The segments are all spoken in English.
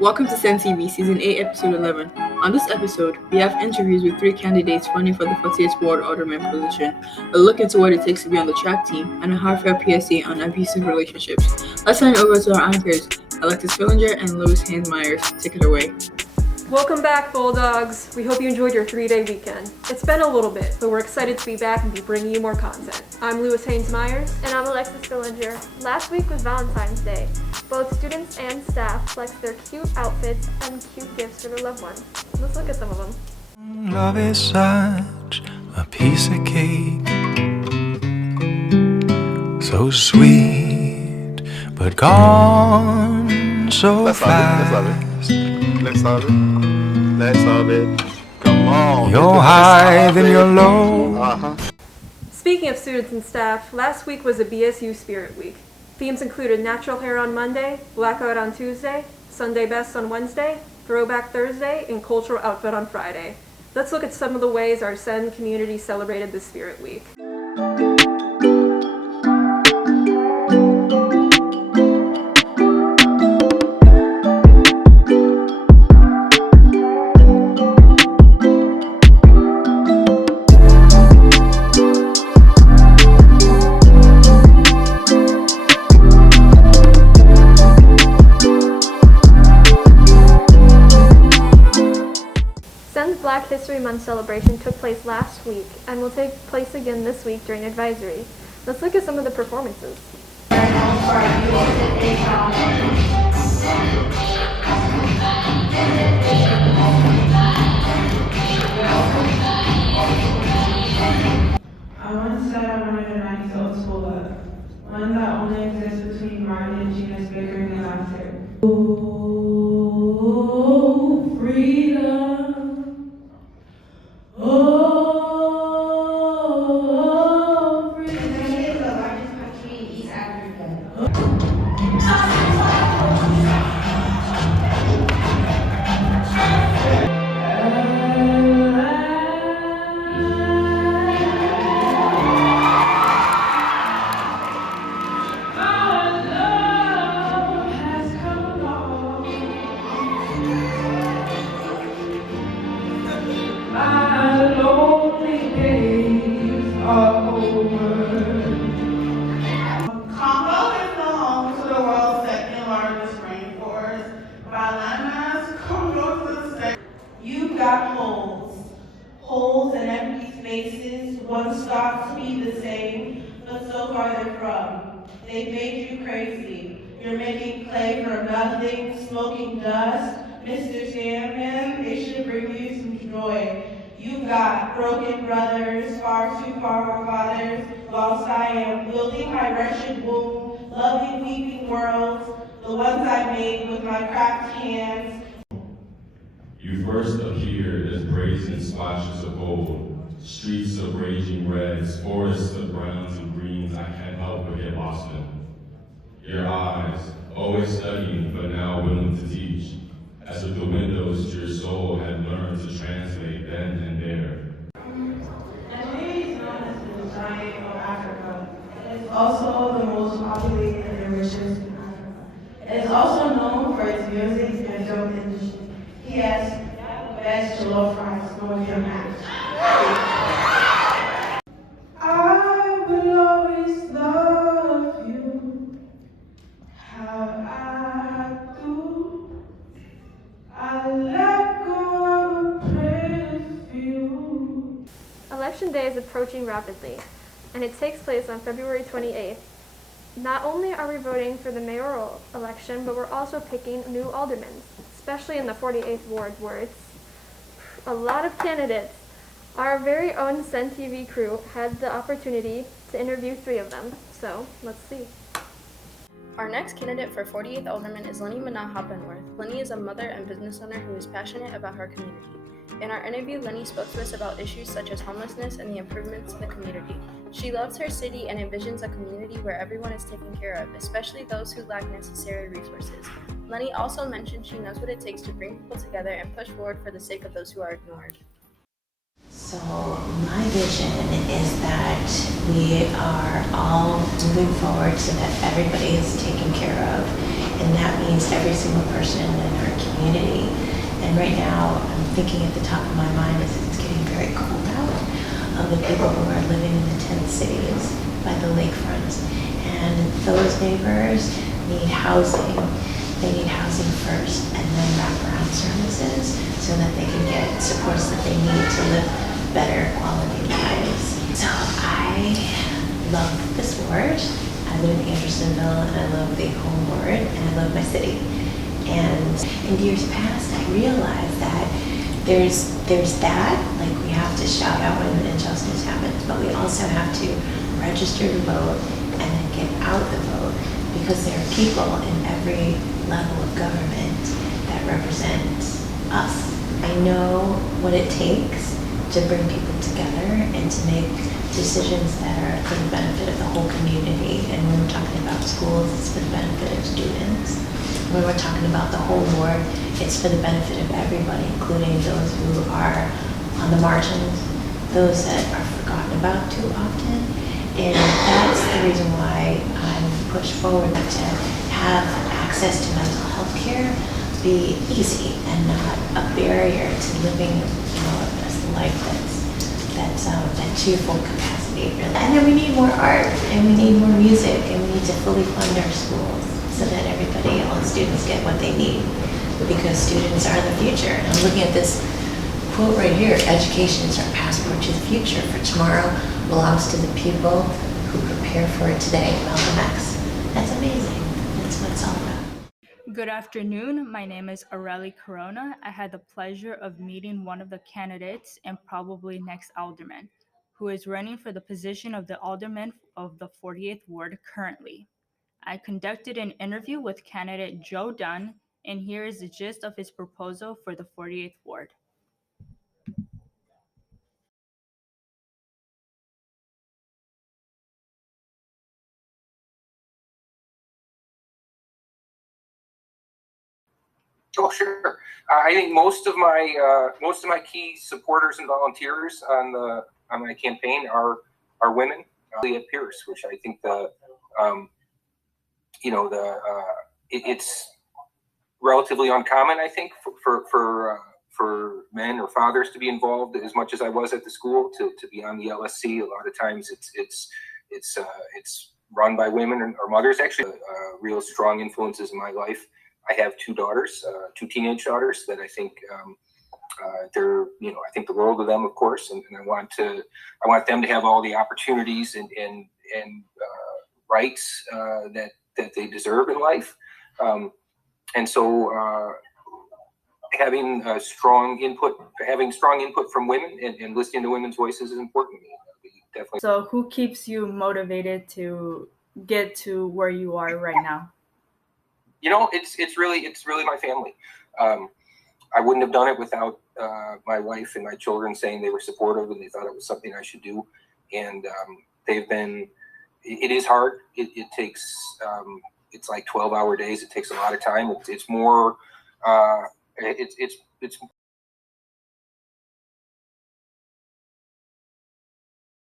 Welcome to Senn TV Season 8, Episode 11. On this episode, we have interviews with 3 candidates running for the 40th Ward Alderman position, a look into what it takes to be on the track team, and a heartfelt PSA on abusive relationships. Let's hand over to our anchors, Alexis Fillinger and Louis Haynes Myers. Take it away. Welcome back, Bulldogs. We hope you enjoyed your 3-day weekend. It's been a little bit, but we're excited to be back and be bringing you more content. I'm Louis Haynes Myers. And I'm Alexis Fillinger. Last week was Valentine's Day. Both students and staff flexed their cute outfits and cute gifts for their loved ones. Let's look at some of them. Love is such a piece of cake, so sweet, but gone so fast. Let's solve it. Come on. You're high, then you're low. Speaking of students and staff, last week was a BSU Spirit Week. Themes included natural hair on Monday, blackout on Tuesday, Sunday best on Wednesday, throwback Thursday, and cultural outfit on Friday. Let's look at some of the ways our Senn community celebrated the Spirit Week. Senn's Black History Month celebration took place last week and will take place again this week during advisory. Let's look at some of the performances. I once said I wanted a nice old school look, one that only exists between Martin and Gina's Bakery and laughter. Oh, freedom. Oh, freedom. Nigeria is the largest country in East Africa. Congo is the home to the world's second largest rainforest. By landmass, Congo's the second. You've got holes and empty spaces, once thought to be the same, but so far they're from. They've made you crazy. You're making clay from nothing, smoking dust. Mr. Sandman, they should bring you some joy. You've got broken brothers, far too far fathers, whilst I am wielding my wretched womb, loving weeping worlds, the ones I made with my cracked hands. You first appeared as brazen splotches of gold, streets of raging reds, forests of browns and greens I can't help but get lost in. Your eyes, always studying but now willing to teach, as if the windows to your soul had learned to translate then and there. Nigeria is known as the giant of Africa. It is also the most populated and richest in Africa. It is also known for its music and film industry. He has the best jollof rice, no one can match. I will always love you. How I do. I let go of a few. Election Day is approaching rapidly, and it takes place on February 28th. Not only are we voting for the mayoral election, but we're also picking new aldermen, especially in the 48th Ward, where it's a lot of candidates. Our very own Senn TV crew had the opportunity to interview 3 of them, so let's see. Our next candidate for 48th Alderman is Lenny Mana Hoppenworth. Lenny is a mother and business owner who is passionate about her community. In our interview, Lenny spoke to us about issues such as homelessness and the improvements to the community. She loves her city and envisions a community where everyone is taken care of, especially those who lack necessary resources. Lenny also mentioned she knows what it takes to bring people together and push forward for the sake of those who are ignored. So my vision is that we are all moving forward so that everybody is taken care of and that means every single person in our community. And right now, I'm thinking at the top of my mind as it's getting very cold out, of the people who are living in the tent cities by the lakefront. And those neighbors need housing. They need housing first, and then wraparound services so that they can get supports that they need to live better quality lives. So I love this ward. I live in Andersonville, and I love the home ward, and I love my city. And in years past, I realized that there's that, like we have to shout out when injustice happens, but we also have to register to vote and then get out the vote, because there are people in every level of government that represent us. I know what it takes to bring people together and to make decisions that are for the benefit of the whole community. And when we're talking about schools, it's for the benefit of students. When we're talking about the whole ward, it's for the benefit of everybody, including those who are on the margins, those that are forgotten about too often. And that's the reason why I'm pushed forward to have access to mental health care be easy and not a barrier to living, a life that's at your full capacity, really. And then we need more art, and we need more music, and we need to fully fund our schools so that everybody, all the students, get what they need, because students are the future. And I'm looking at this quote right here: education is our passport to the future, for tomorrow belongs to the people who prepare for it today. Malcolm X. That's amazing. That's what it's all about. Good afternoon. My name is Areli Corona. I had the pleasure of meeting one of the candidates and probably next alderman, who is running for the position of the alderman of the 48th Ward currently. I conducted an interview with candidate Joe Dunn, and here is the gist of his proposal for the 48th Ward. Oh, sure. I think most of my key supporters and volunteers on my campaign are women. At Pierce, which I think it's relatively uncommon. I think for men or fathers to be involved as much as I was at the school, to be on the LSC. A lot of times it's run by women or mothers. Actually, real strong influences in my life. I have two daughters, two teenage daughters that I think they're, I think the world of them, of course, and I want them to have all the opportunities and rights that they deserve in life, and so having strong input from women and listening to women's voices is important to me. Definitely. So, who keeps you motivated to get to where you are right now? It's really my family. I wouldn't have done it without my wife and my children saying they were supportive and they thought it was something I should do. And they've been. It is hard. It takes. It's like 12-hour days. It takes a lot of time. It's more. It's. The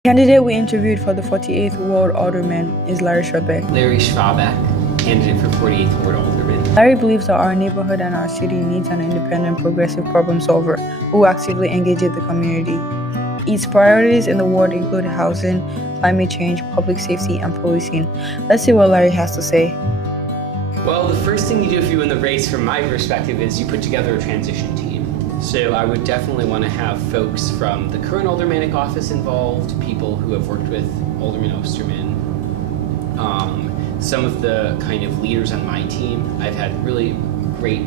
candidate we interviewed for the 48th Ward Alderman is Larry Schrobeck. Larry Schrobeck, candidate for 48th Ward Alderman. Larry believes that our neighborhood and our city needs an independent, progressive problem solver who actively engages the community. Its priorities in the ward include housing, climate change, public safety, and policing. Let's see what Larry has to say. Well, the first thing you do if you win the race, from my perspective, is you put together a transition team. So I would definitely want to have folks from the current aldermanic office involved, people who have worked with Alderman Osterman, some of the kind of leaders on my team. I've had really great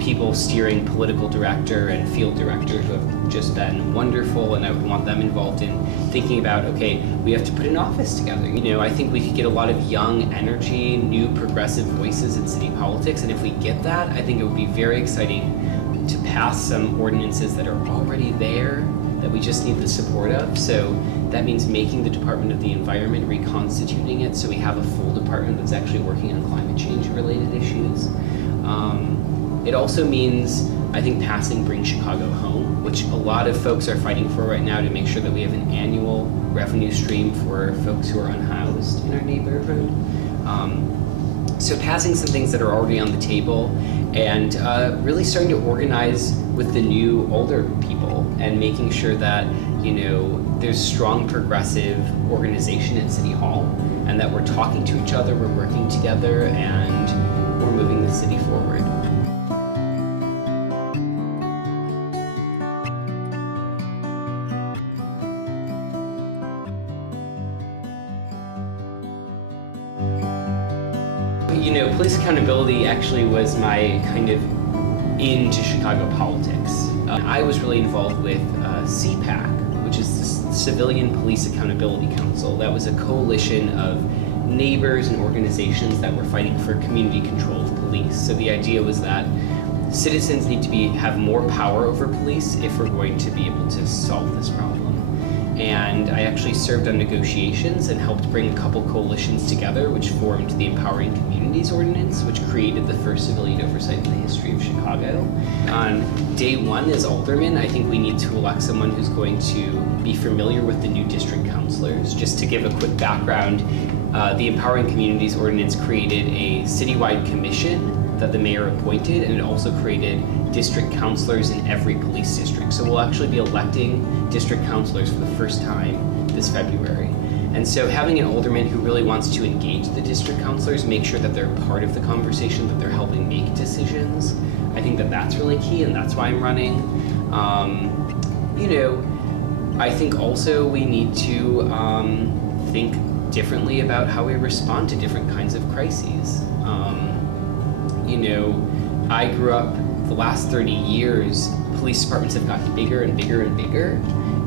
people steering political director and field director who have just been wonderful, and I would want them involved in thinking about, okay, we have to put an office together. I think we could get a lot of young energy, new progressive voices in city politics, and if we get that, I think it would be very exciting to pass some ordinances that are already there that we just need the support of. So that means making the Department of the Environment, reconstituting it so we have a full department that's actually working on climate change related issues. It also means, I think, passing Bring Chicago Home, which a lot of folks are fighting for right now, to make sure that we have an annual revenue stream for folks who are unhoused in our neighborhood. So passing some things that are already on the table and really starting to organize with the new older people and making sure that, you know, there's strong progressive organization at City Hall and that we're talking to each other, we're working together, and we're moving the city forward. You know, police accountability actually was my kind of into Chicago politics. I was really involved with CPAC, which is the Civilian Police Accountability Council. That was a coalition of neighbors and organizations that were fighting for community control of police. So the idea was that citizens need to have more power over police if we're going to be able to solve this problem. And I actually served on negotiations and helped bring a couple coalitions together, which formed the Empowering Communities Ordinance, which created the first civilian oversight in the history of Chicago. On day one as alderman, I think we need to elect someone who's going to be familiar with the new district councilors. Just to give a quick background, the Empowering Communities Ordinance created a citywide commission that the mayor appointed, and it also created district councilors in every police district. So we'll actually be electing district councilors for the first time this February. And so having an alderman who really wants to engage the district councilors, make sure that they're part of the conversation, that they're helping make decisions, I think that that's really key, and that's why I'm running. You know, I think also we need to think differently about how we respond to different kinds of crises. You know, I grew up, the last 30 years, police departments have gotten bigger and bigger and bigger.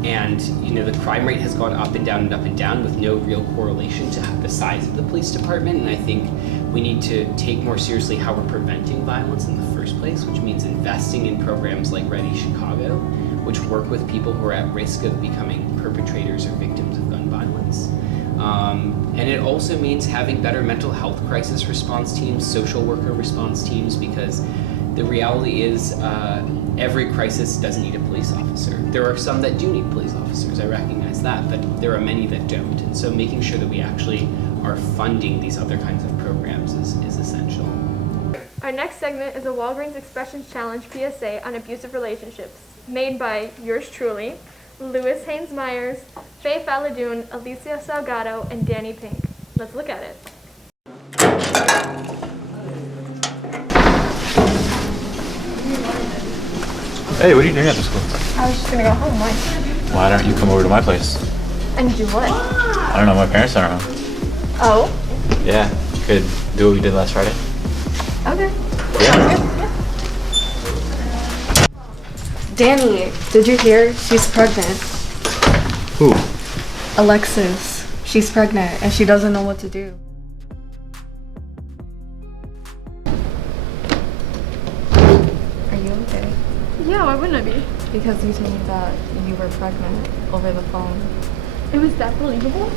And, you know, the crime rate has gone up and down and up and down with no real correlation to the size of the police department. And I think we need to take more seriously how we're preventing violence in the first place, which means investing in programs like Ready Chicago, which work with people who are at risk of becoming perpetrators or victims of gun violence. And it also means having better mental health crisis response teams, social worker response teams, because the reality is every crisis doesn't need a police officer. There are some that do need police officers, I recognize that, but there are many that don't. And so making sure that we actually are funding these other kinds of programs is essential. Our next segment is a Walgreens Expressions Challenge PSA on abusive relationships, made by yours truly, Louis Haynes Myers, Faye Faladoon, Alicia Salgado, and Danny Pink. Let's look at it. Hey, what are you doing at the school? I was just gonna go home. Why? Why don't you come over to my place? And do what? I don't know, my parents aren't home. Oh? Yeah, you could do what we did last Friday. Okay. Yeah. Danny, did you hear? She's pregnant. Who? Alexis. She's pregnant and she doesn't know what to do. Are you okay? Yeah, why wouldn't I be? Because you told me that you were pregnant over the phone. It was that believable?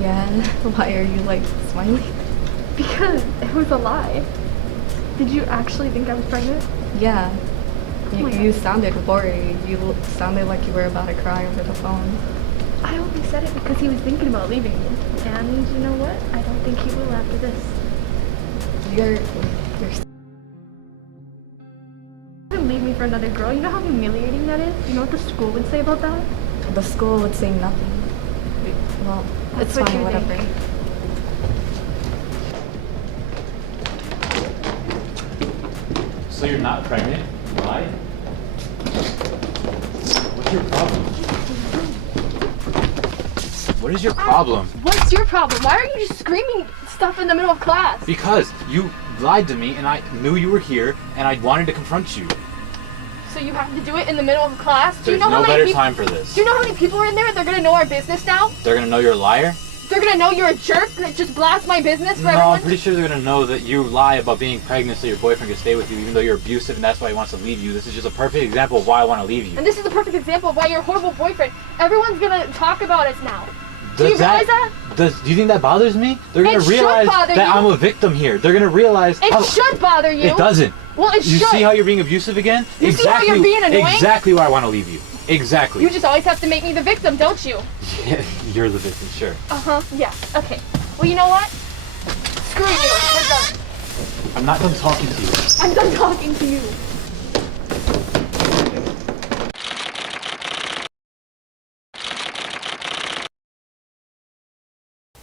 Yeah, why are you like smiling? Because it was a lie. Did you actually think I was pregnant? Yeah. Oh You sounded worried. You sounded like you were about to cry over the phone. I only said it because he was thinking about leaving me. And you know what? I don't think he will after this. You're Leave me for another girl. You know how humiliating that is? You know what the school would say about that? The school would say nothing. Well, That's it's what fine, you whatever. think. So you're not pregnant? You lied? What's your problem? What is your problem? What's your problem? Why are you just screaming stuff in the middle of class? Because you lied to me and I knew you were here and I wanted to confront you. So you have to do it in the middle of class? Do you There's know how no many better time for this. Do you know how many people are in there? They're gonna know our business now? They're gonna know you're a liar? They're gonna know you're a jerk that just blasts my business for No, everyone? I'm pretty sure they're gonna know that you lie about being pregnant so your boyfriend can stay with you even though you're abusive and that's why he wants to leave you. This is just a perfect example of why I want to leave you. And this is a perfect example of why you're a horrible boyfriend. Everyone's gonna talk about us now. Do you Does realize that? do you think that bothers me? They're gonna It should realize bother that you. I'm a victim here. They're gonna realize It should bother you. It doesn't. Well, it You should. see how you're being abusive again? You see how you're being annoying? Exactly why I want to leave you. Exactly. You just always have to make me the victim, don't you? You're the victim, sure. Uh-huh, yeah, okay. Well, you know what? Screw you, we're done. I'm not done talking to you. I'm done talking to you.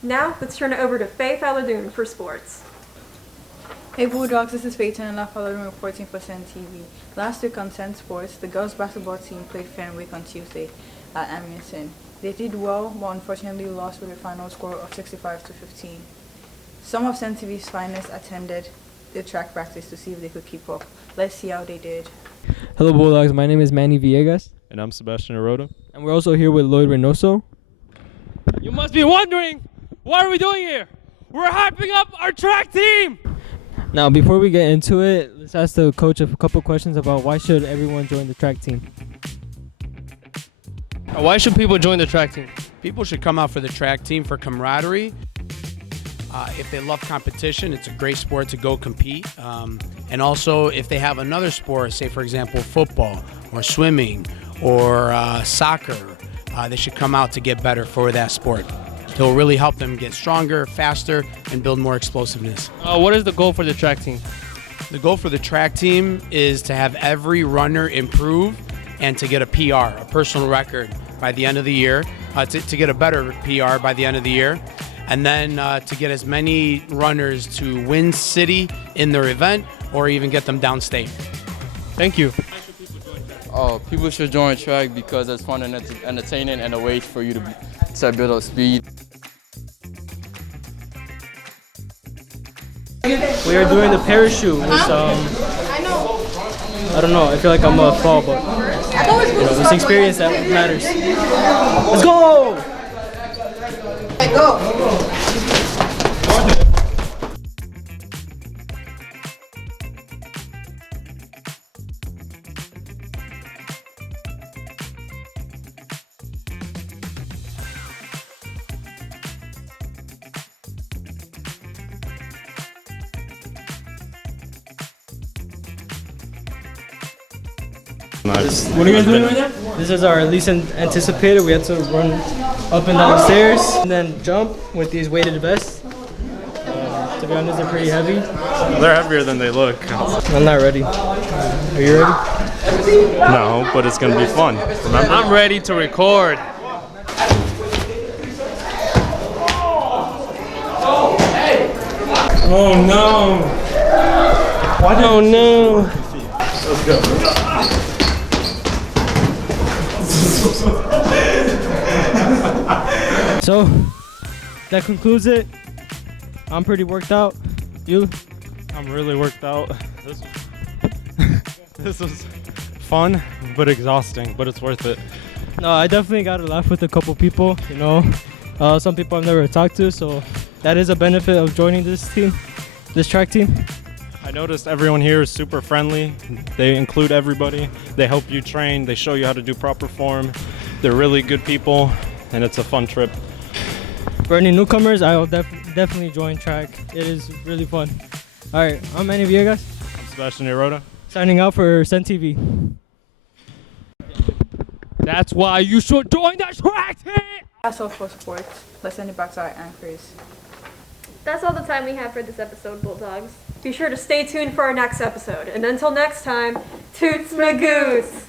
Now, let's turn it over to Faye Faladoon for sports. Hey Bulldogs, this is Peyton and Faladoon reporting for Senn TV. Last week on Senn Sports, the girls basketball team played Fenwick on Tuesday at Amundsen. They did well, but unfortunately lost with a final score of 65-15. Some of Senn TV's finest attended the track practice to see if they could keep up. Let's see how they did. Hello Bulldogs, my name is Manny Villegas. And I'm Sebastian Arota. And we're also here with Lloyd Reynoso. You must be wondering, what are we doing here? We're hyping up our track team! Now, before we get into it, let's ask the coach a couple questions about why should everyone join the track team. Why should people join the track team? People should come out for the track team for camaraderie. If they love competition, it's a great sport to go compete. And also, if they have another sport, say for example football or swimming or soccer, they should come out to get better for that sport. It will really help them get stronger, faster, and build more explosiveness. What is the goal for the track team? The goal for the track team is to have every runner improve and to get a PR, a personal record, by the end of the year, to get a better PR by the end of the year, and then to get as many runners to win city in their event or even get them downstate. Thank you. Oh, people should join track because it's fun and it's entertaining and a way for you to build up speed. We are doing the parachute. It's, I don't know, I feel like I'm gonna fall, but it's experience that matters. Let's go! Go! Nice. What are you guys doing right now? This is our least anticipated. We had to run up and down the stairs and then jump with these weighted vests. To be honest, they're pretty heavy. They're heavier than they look. I'm not ready. Are you ready? No, but it's gonna be fun. Remember? I'm ready to record. Oh no! Why oh no! Let's go. So, that concludes it. I'm pretty worked out. You? I'm really worked out. This was fun, but exhausting, but it's worth it. No, I definitely got to laugh with a couple people, you know. Some people I've never talked to, so that is a benefit of joining this team, this track team. I noticed everyone here is super friendly. They include everybody. They help you train. They show you how to do proper form. They're really good people, and it's a fun trip. For any newcomers, I will definitely join track. It is really fun. All right, I'm Manny Villegas. I'm Sebastian Arota. Signing out for Senn TV. That's why you should join the track team! That's all for sports. Let's send it back to our anchors. That's all the time we have for this episode, Bulldogs. Be sure to stay tuned for our next episode. And until next time, toots my goose!